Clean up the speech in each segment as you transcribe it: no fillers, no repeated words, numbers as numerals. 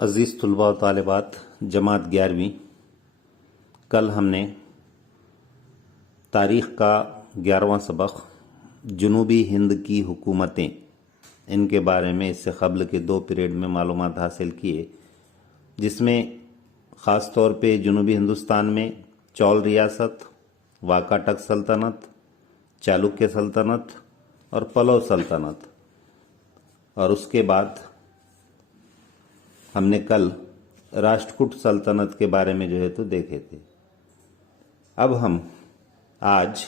अज़ीज़ तुलबा व तालिबात, जमात 11वीं। कल हमने तारीख़ का 11वां सबक जुनूबी हिंद की हुकूमतें, इनके बारे में इससे क़ब्ल के 2 पीरियड में मालूमात हासिल किए, जिसमें ख़ास तौर पे जुनूबी हिंदुस्तान में चौल रियासत, वाकाटक सल्तनत, चालुक्य सल्तनत और पल्लव सल्तनत, और उसके बाद हमने कल राष्ट्रकूट सल्तनत के बारे में देखे थे। अब हम आज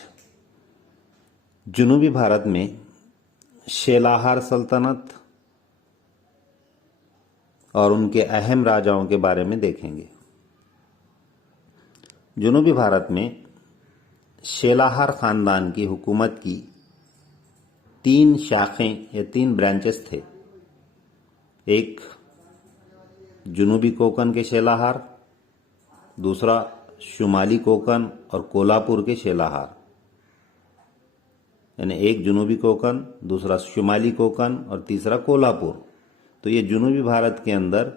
जुनूबी भारत में शेलाहार सल्तनत और उनके अहम राजाओं के बारे में देखेंगे। जुनूबी भारत में शेलाहार खानदान की हुकूमत की 3 शाखें या 3 ब्रांचेस थे। एक जुनूबी कोकन के शेलाहार, दूसरा शुमाली कोकन और कोल्हापुर के शेलाहार, यानी एक जुनूबी कोकन, दूसरा शुमाली कोकन और तीसरा कोल्हापुर। तो ये जुनूबी भारत के अंदर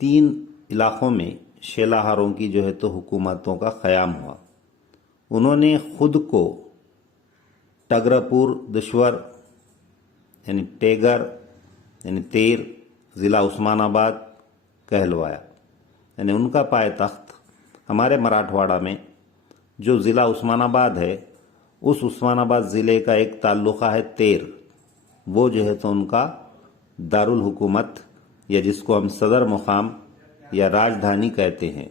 3 इलाकों में शेलाहारों की हुकूमतों का क़याम हुआ। उन्होंने खुद को टगरपुर दश्वर यानी टेगर यानी तेर ज़िला उस्मानाबाद कहलवाया, यानी उनका पायतख्त हमारे मराठवाड़ा में जो ज़िला उस्मानाबाद है, उस उस्मानाबाद ज़िले का एक ताल्लुक़ा है तेर। वो उनका दारुल हुकूमत, या जिसको हम सदर मुकाम या राजधानी कहते हैं।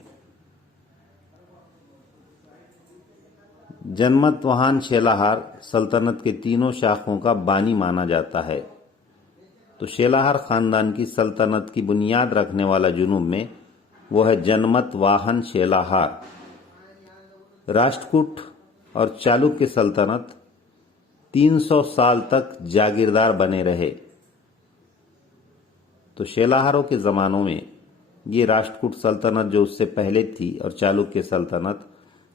जनमत शेलाहार सल्तनत के तीनों शाखों का बानी माना जाता है। तो शेलाहार ख़ानदान की सल्तनत की बुनियाद रखने वाला जुनूब में वो है जनमत वाहन शेलाहार। राष्ट्रकूट और चालुक्य सल्तनत 300 साल तक जागीरदार बने रहे। तो शेलाहारों के ज़मानों में ये राष्ट्रकूट सल्तनत जो उससे पहले थी और चालुक्य सल्तनत,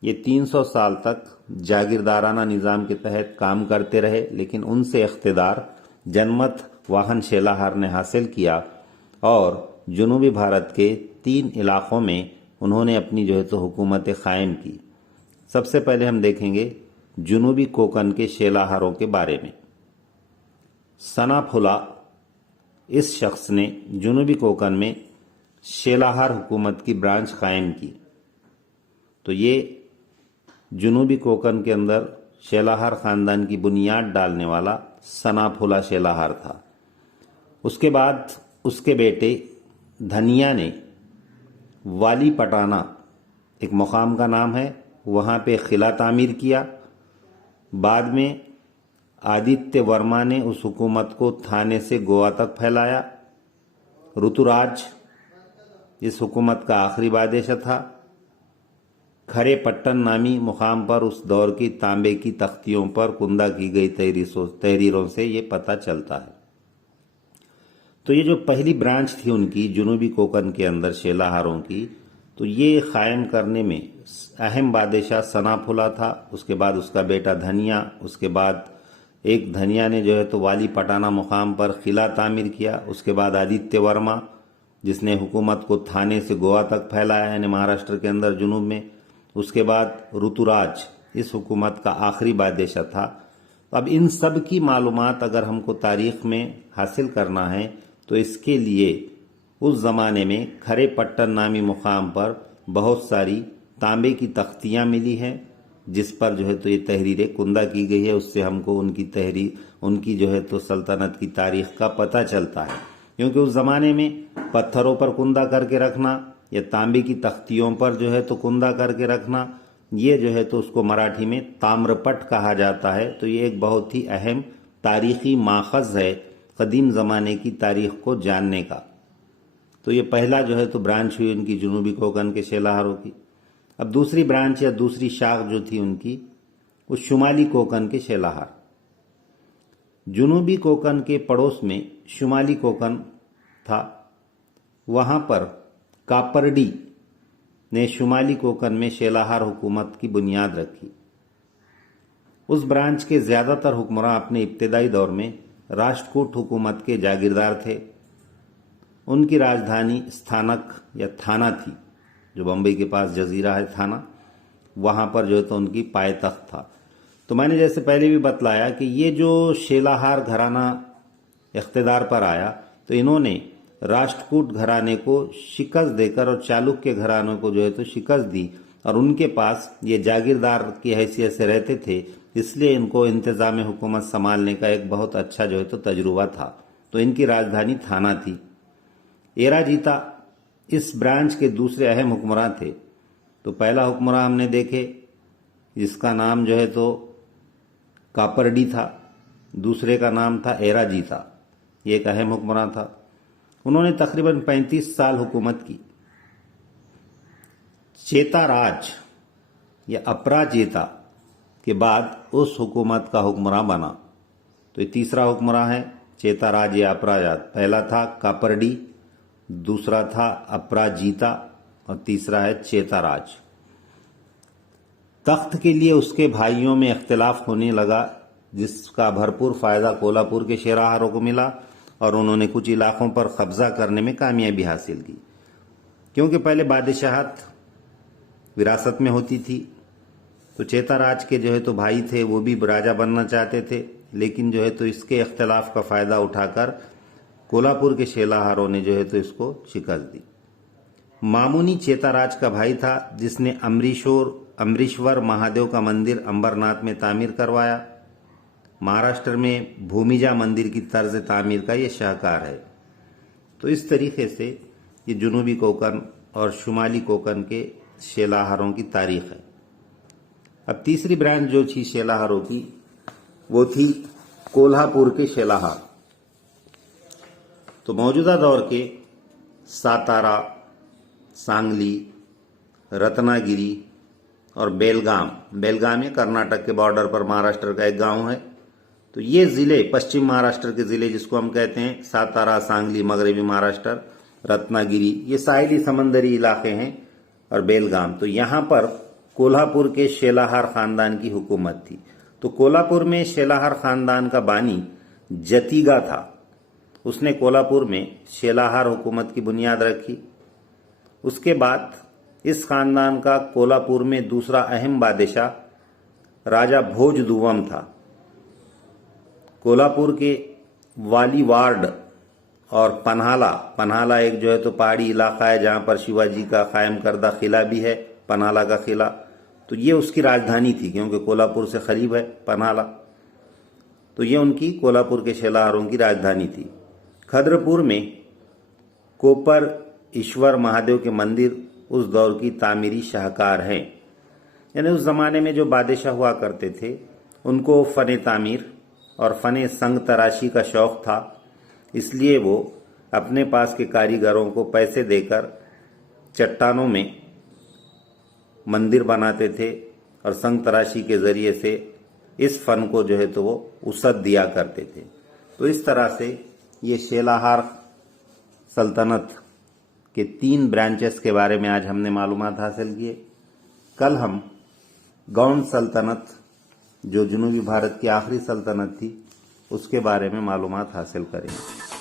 ये 300 साल तक जागीरदाराना निज़ाम के तहत काम करते रहे, लेकिन उनसे इख्तिदार जनमत वाहन शेलाहार ने हासिल किया और जुनूबी भारत के 3 इलाकों में उन्होंने अपनी हुकूमत कायम की। सबसे पहले हम देखेंगे जुनूबी कोकन के शेलाहारों के बारे में। सनाफुला इस शख्स ने जुनूबी कोकन में शेलाहार हुकूमत की ब्रांच कायम की। तो ये जुनूबी कोकन के अंदर शेलाहार ख़ानदान की बुनियाद डालने वाला सनाफुला शेलाहार था। उसके बाद उसके बेटे धनिया ने वाली पटाना, एक मुकाम का नाम है, वहाँ पे किला तामीर किया। बाद में आदित्य वर्मा ने उस हुकूमत को थाने से गोवा तक फैलाया। ऋतुराज इस हुकूमत का आखिरी बादशाह था। खरे पट्टन नामी मुकाम पर उस दौर की तांबे की तख्तियों पर कुंदा की गई तहरीरों से ये पता चलता है। तो ये जो पहली ब्रांच थी उनकी जुनूबी कोकन के अंदर शेलाहारों की, तो ये कायम करने में अहम बादशाह सनाफुला था। उसके बाद उसका बेटा धनिया, उसके बाद एक धनिया ने वाली पटाना मुकाम पर किला तामीर किया। उसके बाद आदित्य वर्मा, जिसने हुकूमत को थाने से गोवा तक फैलाया, यानी महाराष्ट्र के अंदर जुनूब में। उसके बाद ऋतुराज इस हुकूमत का आखिरी बादशाह था। अब इन सब की मालूमात अगर हमको तारीख़ में हासिल करना है, तो इसके लिए उस ज़माने में खरे पट्टन नामी मुकाम पर बहुत सारी तांबे की तख्तियाँ मिली हैं, जिस पर ये तहरीरें कुंदा की गई है। उससे हमको उनकी तहरीर, उनकी सल्तनत की तारीख़ का पता चलता है। क्योंकि उस ज़माने में पत्थरों पर कुंदा करके रखना या तांबे की तख्तियों पर कुंदा करके रखना, ये उसको मराठी में ताम्रपट कहा जाता है। तो ये एक बहुत ही अहम तारीख़ी माखज़ है कदीम ज़माने की तारीख़ को जानने का। तो ये पहला ब्रांच हुई उनकी जुनूबी कोकन के शेलाहारों की। अब दूसरी ब्रांच या दूसरी शाख जो थी उनकी, वो शुमाली कोकन के शेलाहार। जुनूबी कोकन के पड़ोस में शुमाली कोकन था। वहाँ पर कापरडी ने शुमाली कोकन में शेलाहार हुकूमत की बुनियाद रखी। उस ब्रांच के ज़्यादातर हुक्मरान अपने इब्तदाई दौर में राष्ट्रकूट हुकूमत के जागीरदार थे। उनकी राजधानी स्थानक या थाना थी, जो बम्बई के पास जजीरा है थाना, वहाँ पर जो है तो उनकी पायतख्त था। तो मैंने जैसे पहले भी बतलाया कि ये जो शेलाहार घराना इख्तिदार पर आया तो इन्होंने राष्ट्रकूट घराने को शिकस्त देकर और चालुक्य घरानों को जो है तो शिकस्त दी, और उनके पास ये जागीरदार की हैसियत से रहते थे, इसलिए इनको इंतजाम हुकूमत संभालने का एक बहुत अच्छा जो है तो तजुर्बा था। तो इनकी राजधानी थाना थी। एराजीता इस ब्रांच के दूसरे अहम हुक्मरान थे। तो पहला हुक्मरान हमने देखे जिसका नाम जो है तो कापरडी था, दूसरे का नाम था एराजीता, ये एक अहम हुक्मरान था। उन्होंने तकरीबन 35 साल हुकूमत की। चेताराज या अपराजेता के बाद उस हुकूमत का हुक्मरान बना। तो ये तीसरा हुक्मरान है चेताराज या अपराजात। पहला था कापरडी, दूसरा था अपराजीता और तीसरा है चेताराज। तख्त के लिए उसके भाइयों में इख्तिलाफ होने लगा, जिसका भरपूर फायदा कोल्हापुर के शेराहारों को मिला और उन्होंने कुछ इलाकों पर कब्जा करने में कामयाबी हासिल की। क्योंकि पहले बादशाहत विरासत में होती थी, तो चेताराज के जो है तो भाई थे, वो भी राजा बनना चाहते थे, लेकिन जो है तो इसके इख्तिलाफ का फायदा उठाकर कोल्हापुर के शेलाहारों ने जो है तो इसको शिकस्त दी। मामूनी चेताराज का भाई था, जिसने अमरीश्वर महादेव का मंदिर अंबरनाथ में तामीर करवाया। महाराष्ट्र में भूमिजा मंदिर की तर्ज तामीर का ये शाहकार है। तो इस तरीके से ये जुनूबी कोंकण और शुमाली कोंकण के शेलाहारों की तारीख है। अब तीसरी ब्रांच जो थी शेलाहारों की, वो थी कोल्हापुर के शेलाहार। तो मौजूदा दौर के सातारा, सांगली, रत्नागिरी और बेलगाम ये कर्नाटक के बॉर्डर पर महाराष्ट्र का एक गांव है। तो ये जिले पश्चिम महाराष्ट्र के जिले जिसको हम कहते हैं सातारा, सांगली, मगरबी महाराष्ट्र, रत्नागिरी, ये साहिली समंदरी इलाके हैं, और बेलगाम। तो यहाँ पर कोल्हापुर के शेलाहार खानदान की हुकूमत थी। तो कोल्हापुर में शेलाहार खानदान का बानी जतीगा था। उसने कोल्हापुर में शेलाहार हुकूमत की बुनियाद रखी। उसके बाद इस खानदान का कोल्हापुर में दूसरा अहम बादशाह राजा भोज दुवम था। कोल्हापुर के वाली वार्ड और पन्हाला एक जो है तो पहाड़ी इलाका है, जहां पर शिवाजी का कायम करदा किला भी है, पन्हाला का किला। तो ये उसकी राजधानी थी, क्योंकि कोल्हापुर से करीब है पन्हाला। तो ये उनकी कोल्हापुर के शेलाहारों की राजधानी थी। खद्रपुर में कोपर ईश्वर महादेव के मंदिर उस दौर की तामीरी शाहकार हैं। यानी उस जमाने में जो बादशाह हुआ करते थे, उनको फन तामीर और फन संग तराशी का शौक था, इसलिए वो अपने पास के कारीगरों को पैसे देकर चट्टानों में मंदिर बनाते थे और संग तराशी के जरिए से इस फन को जो है तो वो उसद दिया करते थे। तो इस तरह से ये शेलाहार सल्तनत के 3 ब्रांचेस के बारे में आज हमने मालूमात हासिल किए। कल हम गौंड सल्तनत, जो जुनूबी भारत की आखिरी सल्तनत थी, उसके बारे में मालूमात हासिल करेंगे।